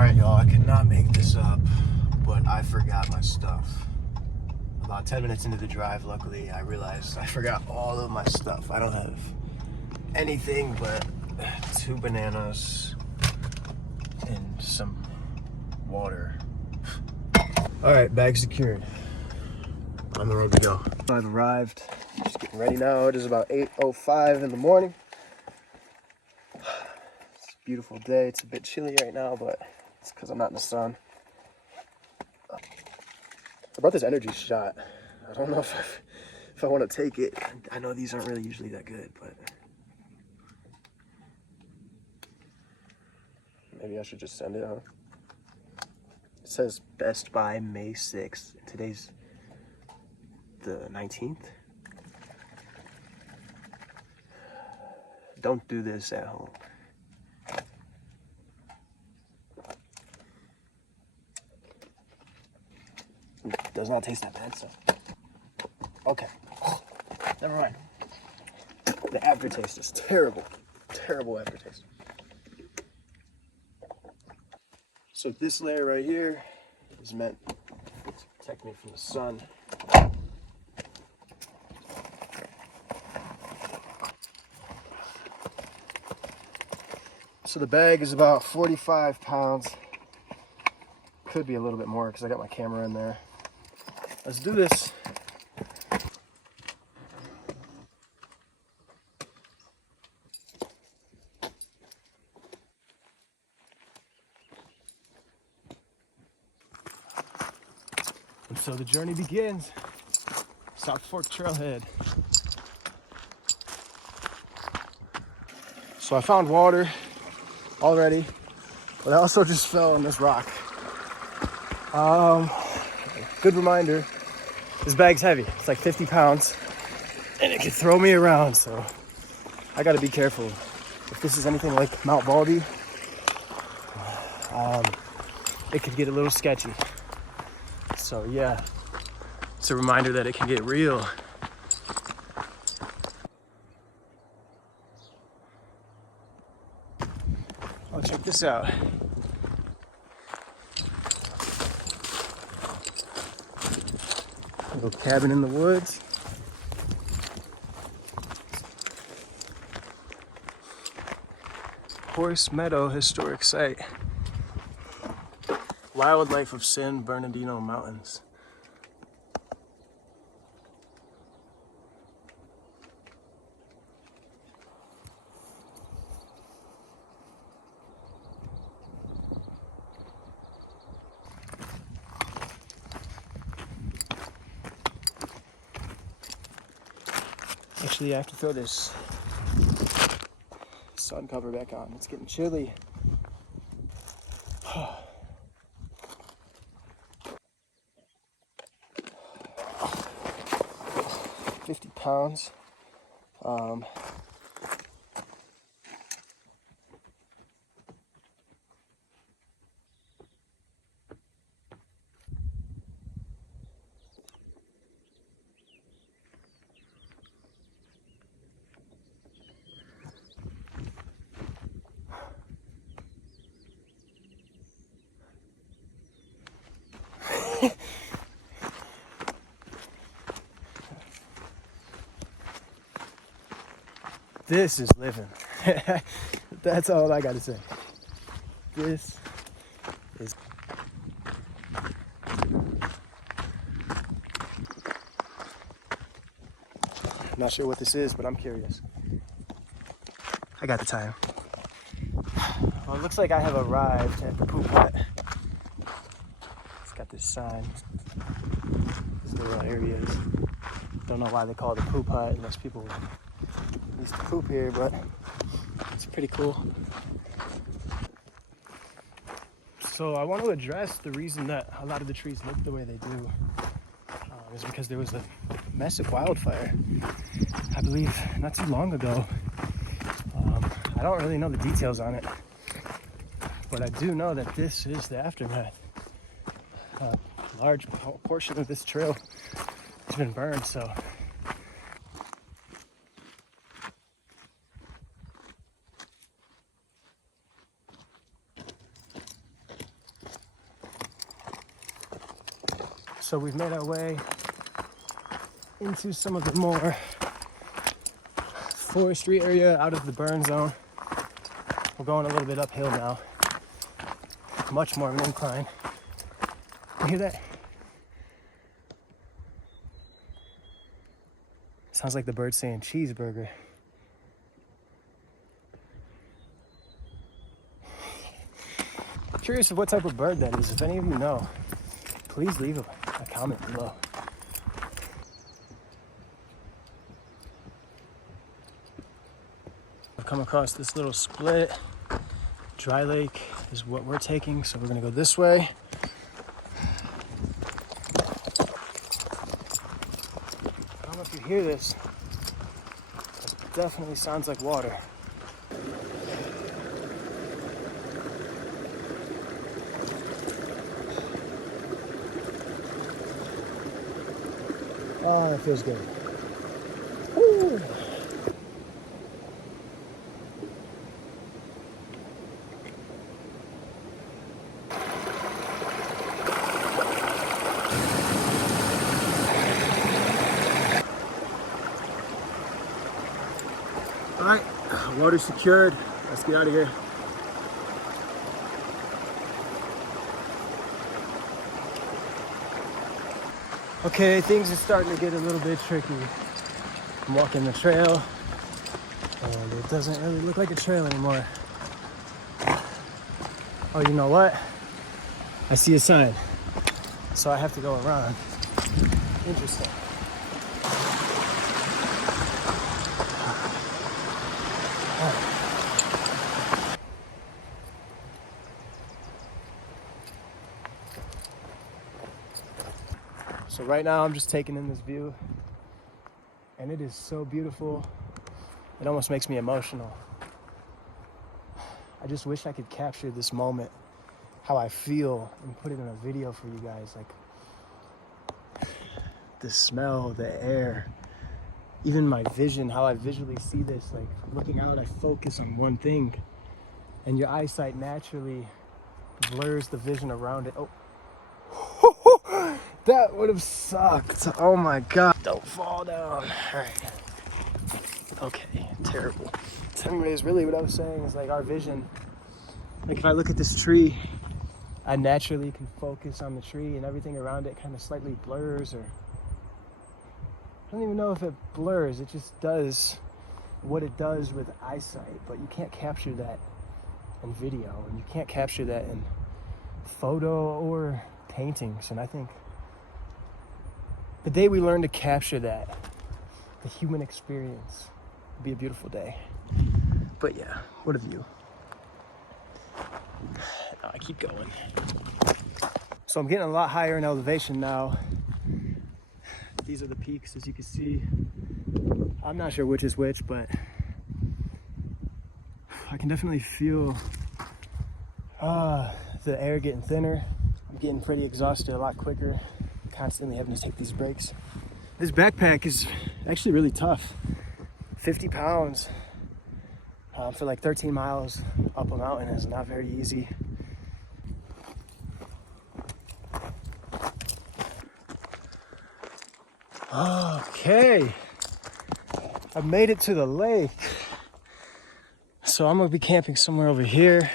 Alright, y'all, I cannot make this up, but I forgot my stuff. About 10 minutes into the drive, luckily, I realized I forgot all of my stuff. I don't have anything but 2 bananas and some water. Alright, bag secured. On the road we go. I've arrived. Just getting ready now. It is about 8:05 in the morning. It's a beautiful day. It's a bit chilly right now, but it's because I'm not in the sun. I brought this energy shot. I don't know if I want to take it. I know these aren't really usually that good, but maybe I should just send it, huh? It says Best by May 6th. Today's the 19th. Don't do this at home. It does not taste that bad, so. Okay. Never mind. The aftertaste is terrible. Terrible aftertaste. So this layer right here is meant to protect me from the sun. So the bag is about 45 pounds. Could be a little bit more because I got my camera in there. Let's do this. And so the journey begins. South Fork Trailhead. So I found water already, but I also just fell in this rock. Good reminder, this bag's heavy. It's like 50 pounds and it can throw me around, so I gotta be careful. If this is anything like Mount Baldy, it could get a little sketchy. So yeah, it's a reminder that it can get real. Oh, check this out. Little cabin in the woods. Horse Meadow Historic Site. Wildlife of San Bernardino Mountains. Actually, I have to throw this sun cover back on. It's getting chilly. 50 pounds. This is living. That's all I gotta say. This is. Not sure what this is, but I'm curious. I got the time. Well, it looks like I have arrived at the poop hut. It's got this sign. These little areas. Don't know why they call it a poop hut unless people used to poop here, but it's pretty cool. So I want to address the reason that a lot of the trees look the way they do is because there was a massive wildfire, I believe, not too long ago. I don't really know the details on it, but I do know that this is the aftermath. A large portion of this trail has been burned, so So we've made our way into some of the more forestry area out of the burn zone. We're going a little bit uphill now. Much more of an incline. You hear that? Sounds like the bird saying cheeseburger. Curious of what type of bird that is. If any of you know, please leave a comment below. I've come across this little split. Dry Lake is what we're taking, so we're gonna go this way. I don't know if you hear this. It definitely sounds like water. Oh, that feels good. Woo. All right, water secured. Let's get out of here. Okay, things are starting to get a little bit tricky. I'm walking the trail, and it doesn't really look like a trail anymore. Oh, you know what? I see a sign, so I have to go around. Interesting. So right now I'm just taking in this view, and it is so beautiful. It almost makes me emotional. I just wish I could capture this moment, how I feel, and put it in a video for you guys. Like the smell, the air, even my vision, how I visually see this. Like looking out, I focus on one thing, and your eyesight naturally blurs the vision around it. Oh. That would have sucked. Oh my God. Don't fall down. All right. Okay, terrible. So anyways, really what I was saying is like our vision. Like if I look at this tree, I naturally can focus on the tree, and everything around it kind of slightly blurs, or I don't even know if it blurs. It just does what it does with eyesight, but you can't capture that in video, and you can't capture that in photo or paintings. And I think the day we learn to capture that, the human experience, will be a beautiful day. But yeah, what a view. I keep going. So I'm getting a lot higher in elevation now. These are the peaks, as you can see. I'm not sure which is which, but I can definitely feel the air getting thinner. I'm getting pretty exhausted a lot quicker, constantly having to take these breaks. This backpack is actually really tough. 50 pounds for like 13 miles up a mountain is not very easy. Okay, I've made it to the lake. So I'm gonna be camping somewhere over here.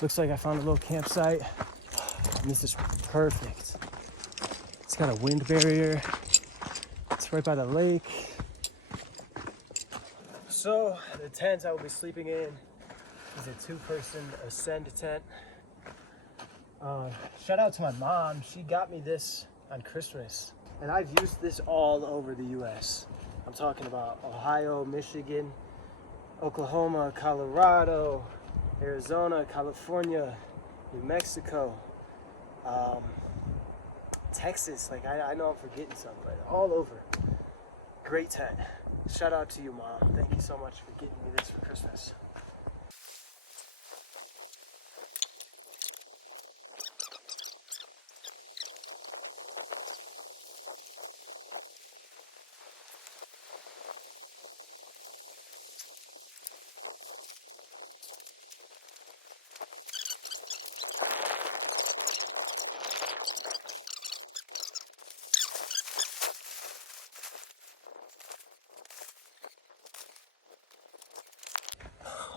Looks like I found a little campsite, and this is perfect. It's got a wind barrier. It's right by the lake. So the tent I will be sleeping in is a 2-person Ascend tent. Shout out to my mom. She got me this on Christmas, and I've used this all over the US. I'm talking about Ohio, Michigan, Oklahoma, Colorado, Arizona, California, New Mexico, Texas. Like I know I'm forgetting some, but all over. Great tent. Shout out to you, Mom. Thank you so much for getting me this for Christmas.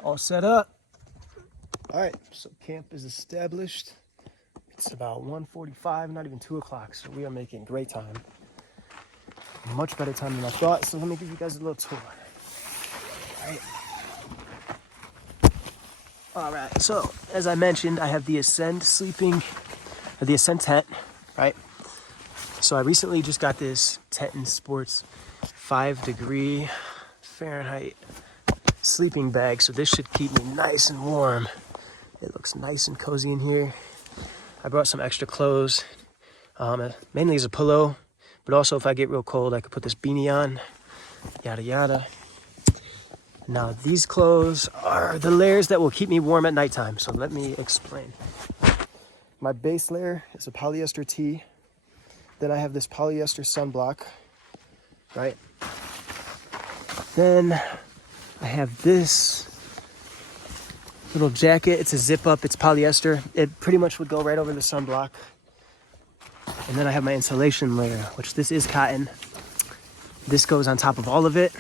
All set up. All right, so camp is established. It's about 1:45, not even 2 o'clock, so we are making great time. Much better time than I thought, so let me give you guys a little tour. All right, so as I mentioned, I have the Ascend tent, right? So I recently just got this Teton Sports 5-degree Fahrenheit sleeping bag, so this should keep me nice and warm. It looks nice and cozy in here. I brought some extra clothes, mainly as a pillow, but also if I get real cold, I could put this beanie on, yada yada. Now these clothes are the layers that will keep me warm at nighttime, so let me explain. My base layer is a polyester tee. Then I have this polyester sunblock, right? Then I have this little jacket. It's a zip up, it's polyester. It pretty much would go right over the sunblock. And then I have my insulation layer, which this is cotton. This goes on top of all of it.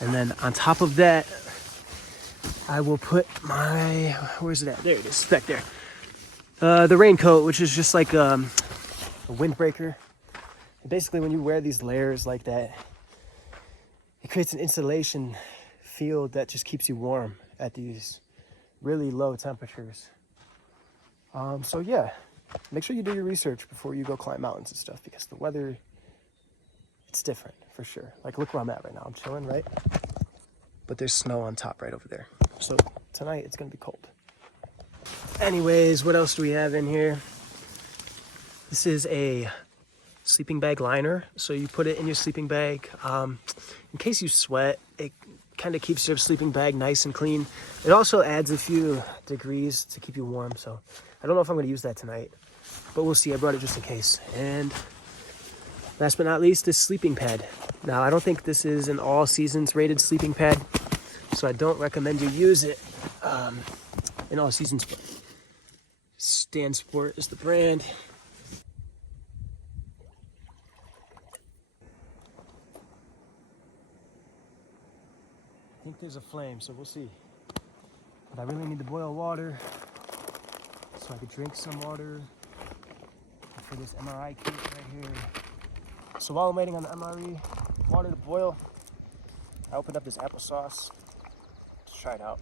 And then on top of that, I will put my, where's it at? There it is, back there. The raincoat, which is just like a windbreaker. And basically when you wear these layers like that, it creates an insulation field that just keeps you warm at these really low temperatures. So yeah, make sure you do your research before you go climb mountains and stuff, because the weather, it's different for sure. Like look where I'm at right now, I'm chilling, right? But there's snow on top right over there. So tonight it's gonna be cold. Anyways, what else do we have in here? This is a sleeping bag liner. So you put it in your sleeping bag. In case you sweat, it kind of keeps your sleeping bag nice and clean. It also adds a few degrees to keep you warm. So I don't know if I'm gonna use that tonight, but we'll see. I brought it just in case. And last but not least, this sleeping pad. Now, I don't think this is an all seasons rated sleeping pad, so I don't recommend you use it in all seasons. Stan Sport is the brand. I think there's a flame, so we'll see. But I really need to boil water so I could drink some water for this MRI kit right here. So while I'm waiting on the MRE water to boil, I opened up this applesauce to try it out.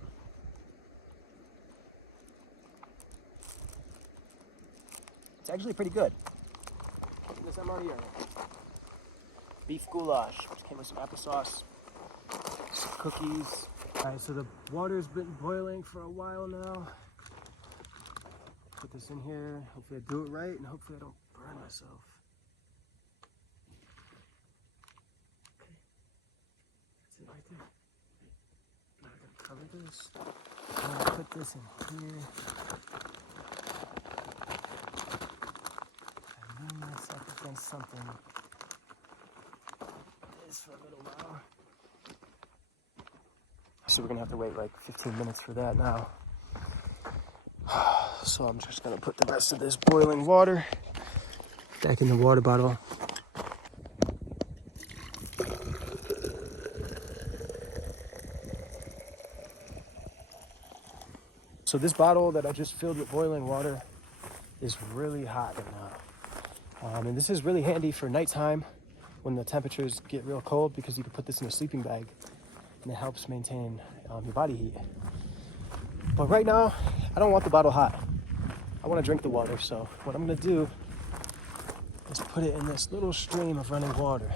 It's actually pretty good. Open this MRE right here. Beef goulash, which came with some applesauce, some cookies. All right, so the water's been boiling for a while now. Put this in here. Hopefully I do it right, and hopefully I don't burn myself. Right there. Now I gotta cover this. I'm gonna put this in here. And lean myself against something. This for a little while. So we're gonna have to wait like 15 minutes for that now. So I'm just gonna put the rest of this boiling water back in the water bottle. So this bottle that I just filled with boiling water is really hot right now. And this is really handy for nighttime when the temperatures get real cold, because you can put this in a sleeping bag and it helps maintain your body heat. But right now, I don't want the bottle hot. I want to drink the water. So what I'm gonna do is put it in this little stream of running water,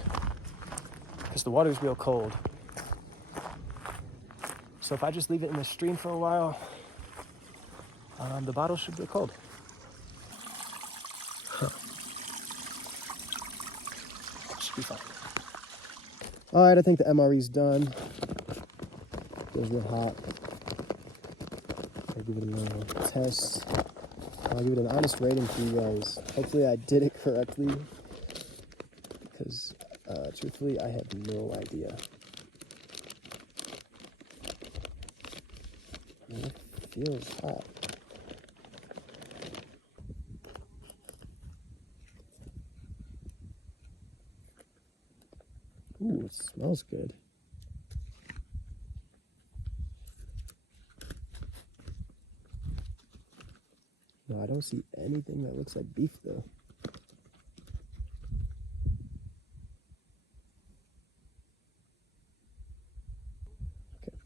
because the water is real cold. So if I just leave it in the stream for a while, the bottle should get cold. Huh. Should be fine. All right, I think the MRE's done. Feels real hot. I'll give it a little test. I'll give it an honest rating for you guys. Hopefully I did it correctly, because truthfully, I have no idea. I mean, it feels hot. Ooh, it smells good. No, I don't see anything that looks like beef though. Okay.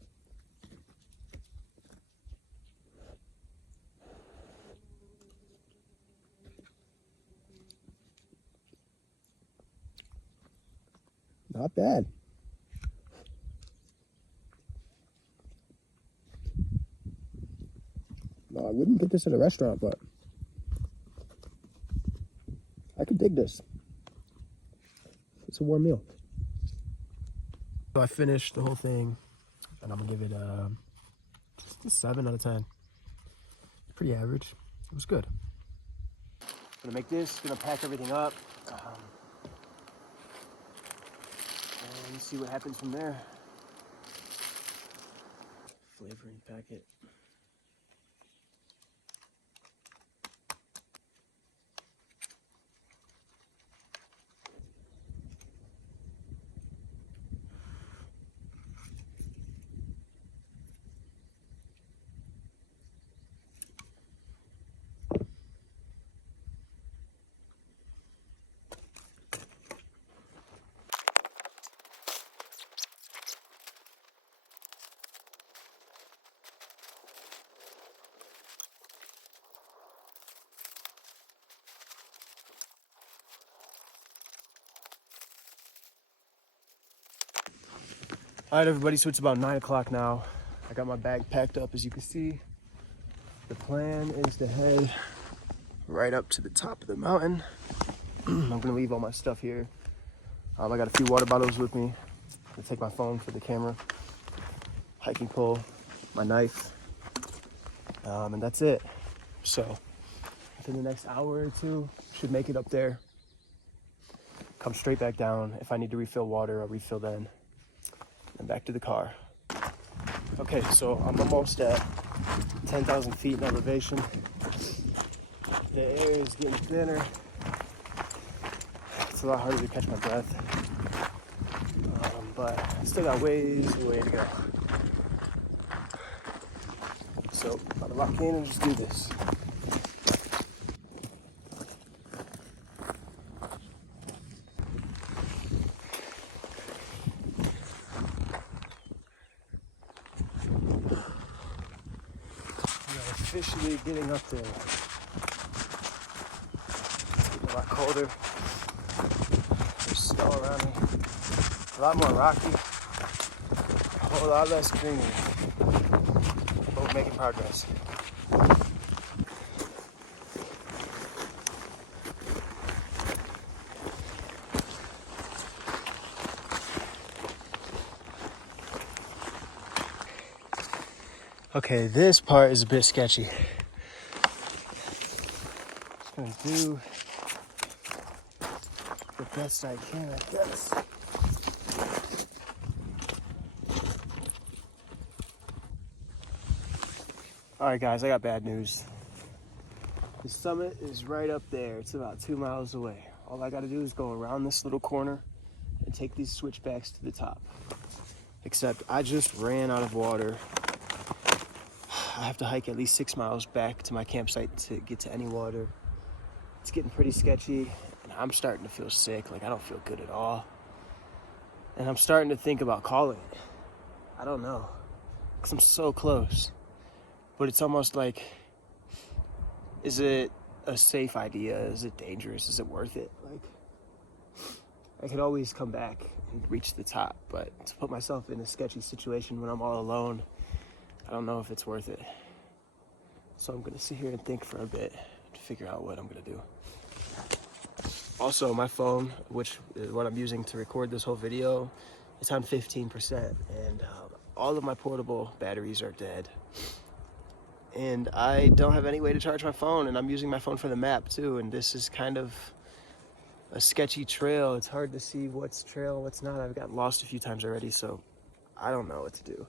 Not bad. No, I wouldn't get this at a restaurant, but I could dig this. It's a warm meal. So I finished the whole thing, and I'm gonna give it just a 7 out of 10. Pretty average. It was good. Gonna make this, gonna pack everything up, and see what happens from there. Flavoring packet. All right, everybody, so it's about 9 o'clock now. I got my bag packed up, as you can see. The plan is to head right up to the top of the mountain. I'm gonna leave all my stuff here. I got a few water bottles with me. I'm gonna take my phone for the camera, hiking pole, my knife, and that's it. So within the next hour or two, should make it up there. Come straight back down. If I need to refill water, I'll refill then. And back to the car. Okay, so I'm almost at 10,000 feet in elevation. The air is getting thinner. It's a lot harder to catch my breath. But I still got ways away to go. So I'm gonna lock in and just do this. Officially getting up there. It's getting a lot colder. There's snow around me. A lot more rocky. A whole lot less greenery. But we're making progress. Okay, this part is a bit sketchy. Just gonna do the best I can, I guess. All right, guys, I got bad news. The summit is right up there. It's about 2 miles away. All I gotta do is go around this little corner and take these switchbacks to the top. Except I just ran out of water. I have to hike at least 6 miles back to my campsite to get to any water. It's getting pretty sketchy, and I'm starting to feel sick. Like, I don't feel good at all. And I'm starting to think about calling it. I don't know, because I'm so close. But it's almost like, is it a safe idea? Is it dangerous? Is it worth it? Like, I could always come back and reach the top, but to put myself in a sketchy situation when I'm all alone, don't know if it's worth it. So I'm gonna sit here and think for a bit to figure out what I'm gonna do. Also, my phone, which is what I'm using to record this whole video, it's on 15%, and all of my portable batteries are dead. And I don't have any way to charge my phone, and I'm using my phone for the map too, and this is kind of a sketchy trail. It's hard to see what's trail, what's not. I've gotten lost a few times already, so I don't know what to do.